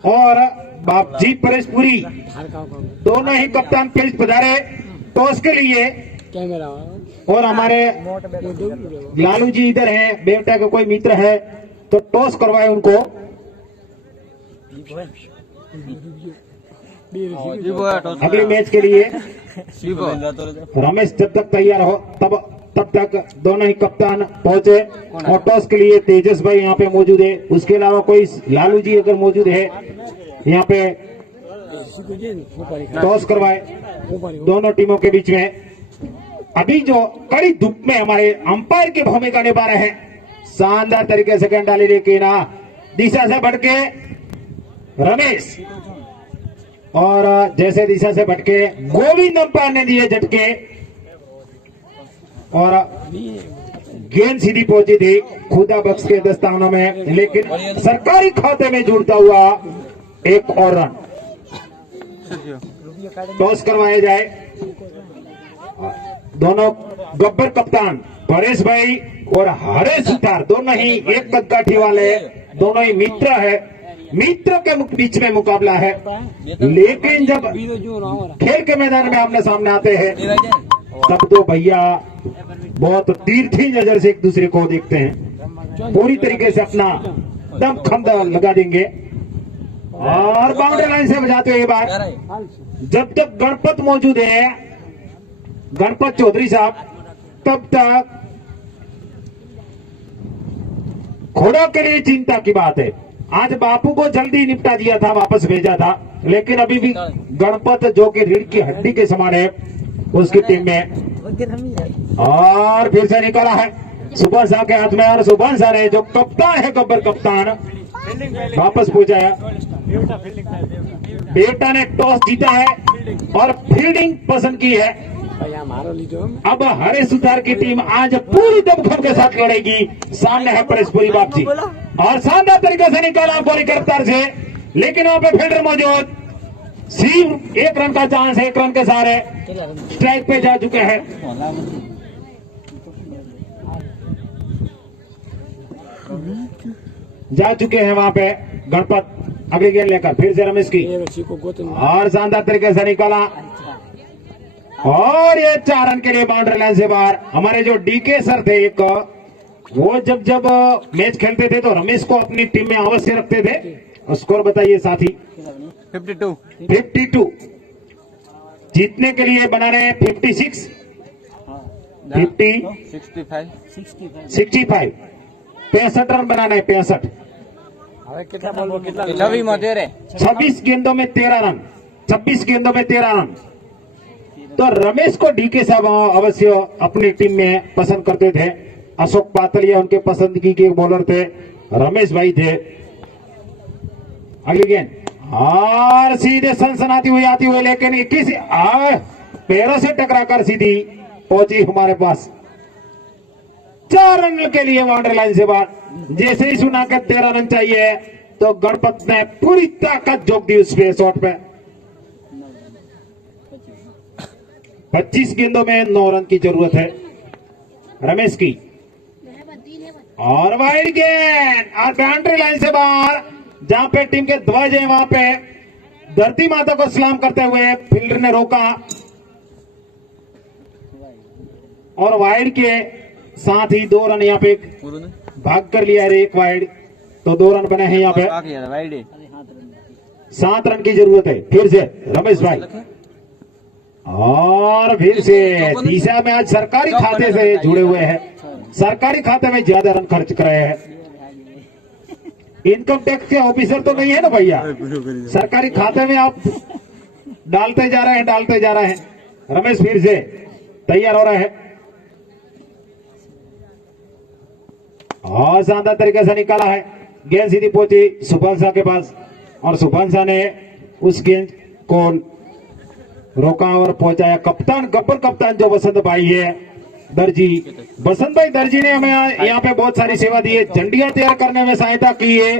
और बापजी परेशपुरी दोनों ही कप्तान पेश पधारे टॉस के लिए। और हमारे लालू जी इधर हैं, बेटा का कोई मित्र है तो टॉस करवाए उनको। अगले मैच के लिए रमेश जब तक तैयार हो तब तक दोनों ही कप्तान पहुंचे। और टॉस के लिए तेजस भाई यहाँ पे मौजूद है, उसके अलावा कोई लालू जी अगर मौजूद है यहाँ पे टॉस करवाए दोनों टीमों के बीच में। अभी जो कड़ी धूप में हमारे अंपायर की भूमिका निभा रहे हैं, शानदार तरीके से गेंद डाली, लेकिन दिशा से भटके रमेश और जैसे दिशा से भटके गोविंद अंपायर ने दिए झटके और गेंद सीधी पहुंची थी खुदा बख्श के दस्तानों में, लेकिन सरकारी खाते में जुड़ता हुआ एक और रन। टॉस करवाया जाए। दोनों गब्बर कप्तान परेश भाई और हरेश सुतार दोनों ही एक कदकाठी वाले, दोनों ही मित्र है। मित्र के बीच में मुकाबला है, लेकिन जब खेल के मैदान में आमने सामने आते हैं तब तो भैया बहुत तीर्थी नजर से एक दूसरे को देखते हैं, पूरी तरीके से अपना दम खम लगा देंगे। और बाउंड्री लाइन से बजाते हुए बार जब तक गणपत मौजूद है, गणपत चौधरी साहब, तब तक घोड़ों के लिए चिंता की बात है। आज बापू को जल्दी निपटा दिया था, वापस भेजा था, लेकिन अभी भी गणपत जो कि रीढ़ की हड्डी के समान है उसकी टीम में। और फिर से निकला है सुबह शाह के हाथ में, और सुबह शाह ने जो कप्तान है गब्बर कप्तान वापस पहुंचाया। बेटा ने टॉस जीता है और फील्डिंग पसंद की है। अब हरे सुतार की टीम आज पूरी दमखम के साथ लड़ेगी। सामने है परेशपुरी बाप जी, और शानदार तरीके से निकाला बॉलिंग की रफ्तार से, लेकिन वहां पे फील्डर मौजूद, सिर्फ एक रन का चांस है, एक रन के सहारे स्ट्राइक पे जा चुके हैं। जा चुके हैं वहां पे गणपत। अगली गेंद लेकर फिर से रमेश की, और शानदार तरीके से निकाला, और ये 4 रन के लिए बाउंड्री लाइन से बाहर। हमारे जो डीके सर थे एक, वो जब मैच खेलते थे तो रमेश को अपनी टीम में अवश्य रखते थे। स्कोर बताइए साथी। 52 जीतने के लिए बना रहे हैं 56 65 65 रन बनाने हैं, 65। 26 गेंदों में 13 रन, 26 गेंदों में 13 रन। तो रमेश को डीके साहब अवश्य अपनी टीम में पसंद करते थे। अशोक पातलिया उनके पसंदगी के बॉलर थे, रमेश भाई थे। अगली गेंद, और सीधे सनसनाती हुई आती हुई, लेकिन 21 पैरों से टकराकर सीधी पहुंची हमारे पास। 4 रन के लिए बाउंड्री लाइन से बाहर। जैसे ही सुना कि 13 रन चाहिए तो गणपत ने पूरी ताकत झोंक दी उस पे शॉट पे। 25 गेंदों में 9 रन की जरूरत है रमेश की। और वाइड गेंद, और बाउंड्री लाइन से बाहर, जहां पे टीम के ध्वज है वहां पे धरती माता को सलाम करते हुए फील्डर ने रोका, और वाइड के साथ ही 2 रन यहाँ पे भाग कर लिया है। एक वाइड तो 2 रन बने हैं यहाँ पे। 7 रन की जरूरत है फिर से रमेश भाई। और फिर से दिशा में आज सरकारी खाते से जुड़े हुए हैं, सरकारी खाते में ज्यादा रन खर्च कर रहे हैं। इनकम टैक्स के ऑफिसर तो नहीं है ना भैया, सरकारी खाते में आप डालते जा रहे हैं। रमेश फिर से तैयार हो रहे हैं, और शानदार तरीके से निकाला है। गेंद सीधी पहुंची सुभान शाह के पास, और सुभान शाह ने उस गेंद को रोका और पहुंचाया। कप्तान गब्बर कप्तान जो वसंत भाई है दर्जी, वसंत भाई दर्जी ने हमें यहाँ पे बहुत सारी सेवा दी है, झंडियां तैयार करने में सहायता की है।